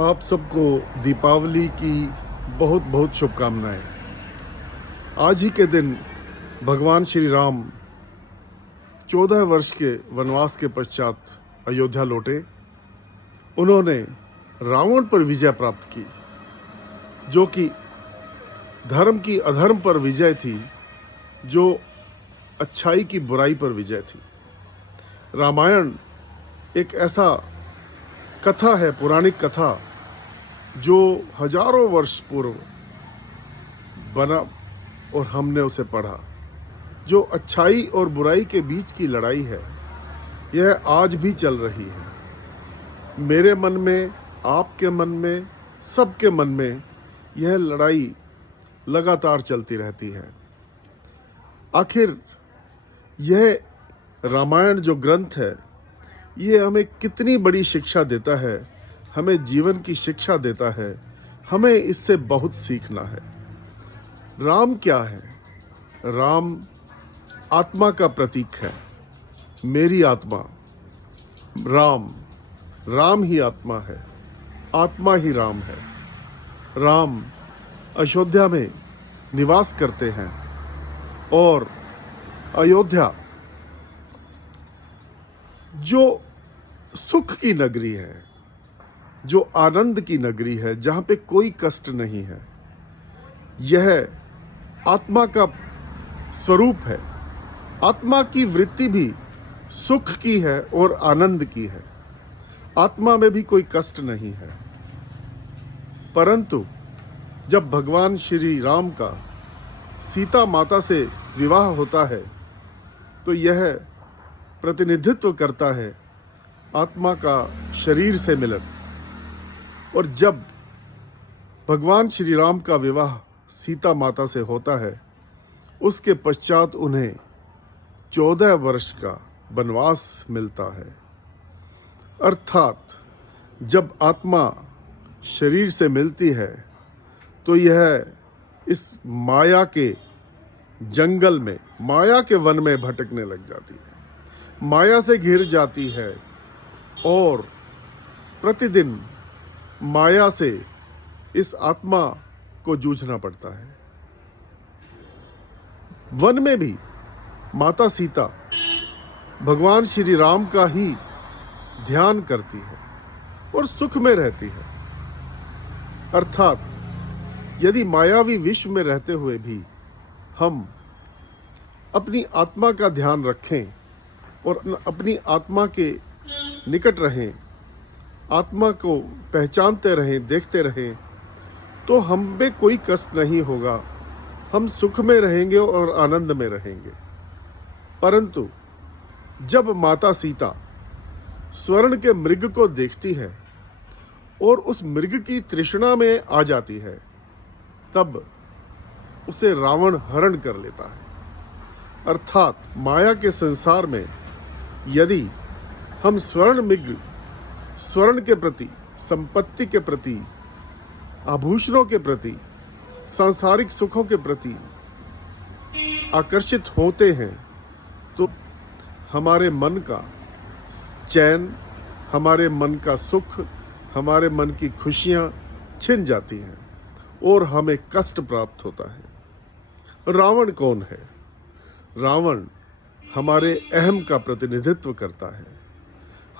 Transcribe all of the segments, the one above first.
आप सबको दीपावली की बहुत बहुत शुभकामनाएं। आज ही के दिन भगवान श्री राम 14 वर्ष के वनवास के पश्चात अयोध्या लौटे। उन्होंने रावण पर विजय प्राप्त की, जो कि धर्म की अधर्म पर विजय थी, जो अच्छाई की बुराई पर विजय थी। रामायण एक ऐसा कथा है, पौराणिक कथा, जो हजारों वर्ष पूर्व बना और हमने उसे पढ़ा। जो अच्छाई और बुराई के बीच की लड़ाई है, यह आज भी चल रही है। मेरे मन में, आपके मन में, सबके मन में यह लड़ाई लगातार चलती रहती है। आखिर यह रामायण जो ग्रंथ है, ये हमें कितनी बड़ी शिक्षा देता है, हमें जीवन की शिक्षा देता है। हमें इससे बहुत सीखना है। राम क्या है? राम आत्मा का प्रतीक है। मेरी आत्मा राम, राम ही आत्मा है, आत्मा ही राम है। राम अयोध्या में निवास करते हैं और अयोध्या जो सुख की नगरी है, जो आनंद की नगरी है, जहां पे कोई कष्ट नहीं है, यह आत्मा का स्वरूप है। आत्मा की वृत्ति भी सुख की है और आनंद की है। आत्मा में भी कोई कष्ट नहीं है। परंतु जब भगवान श्री राम का सीता माता से विवाह होता है, तो यह प्रतिनिधित्व करता है आत्मा का शरीर से मिलन। और जब भगवान श्री राम का विवाह सीता माता से होता है, उसके पश्चात उन्हें 14 वर्ष का वनवास मिलता है। अर्थात जब आत्मा शरीर से मिलती है, तो यह इस माया के जंगल में, माया के वन में भटकने लग जाती है, माया से घिर जाती है और प्रतिदिन माया से इस आत्मा को जूझना पड़ता है। वन में भी माता सीता भगवान श्री राम का ही ध्यान करती है और सुख में रहती है। अर्थात यदि मायावी विश्व में रहते हुए भी हम अपनी आत्मा का ध्यान रखें और अपनी आत्मा के निकट रहें, आत्मा को पहचानते रहें, देखते रहें, तो हम में कोई कष्ट नहीं होगा। हम सुख में रहेंगे और आनंद में रहेंगे। परंतु जब माता सीता स्वर्ण के मृग को देखती है और उस मृग की तृष्णा में आ जाती है, तब उसे रावण हरण कर लेता है। अर्थात माया के संसार में यदि हम स्वर्ण के प्रति, संपत्ति के प्रति, आभूषणों के प्रति, सांसारिक सुखों के प्रति आकर्षित होते हैं, तो हमारे मन का चैन, हमारे मन का सुख, हमारे मन की खुशियां छिन जाती हैं और हमें कष्ट प्राप्त होता है। रावण कौन है? रावण हमारे अहम का प्रतिनिधित्व करता है।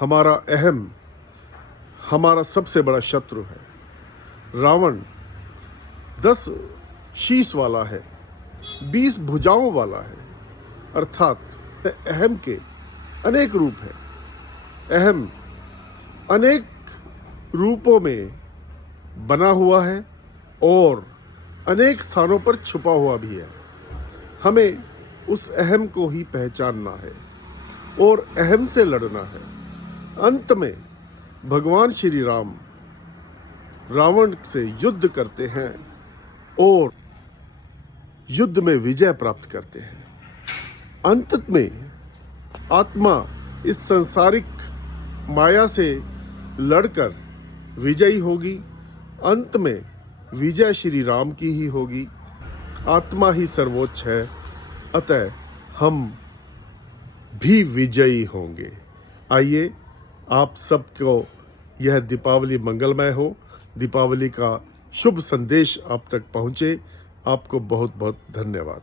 हमारा अहम हमारा सबसे बड़ा शत्रु है। रावण 10 शीश वाला है, 20 भुजाओं वाला है। अर्थात अहम के अनेक रूप हैं। अहम अनेक रूपों में बना हुआ है और अनेक स्थानों पर छुपा हुआ भी है। हमें उस अहम को ही पहचानना है और अहम से लड़ना है। अंत में भगवान श्री राम रावण से युद्ध करते हैं और युद्ध में विजय प्राप्त करते हैं। अंत में आत्मा इस सांसारिक माया से लड़कर विजयी होगी। अंत में विजय श्री राम की ही होगी। आत्मा ही सर्वोच्च है, अतः हम भी विजयी होंगे। आइए आप सबको यह दीपावली मंगलमय हो, दीपावली का शुभ संदेश आप तक पहुंचे। आपको बहुत बहुत धन्यवाद।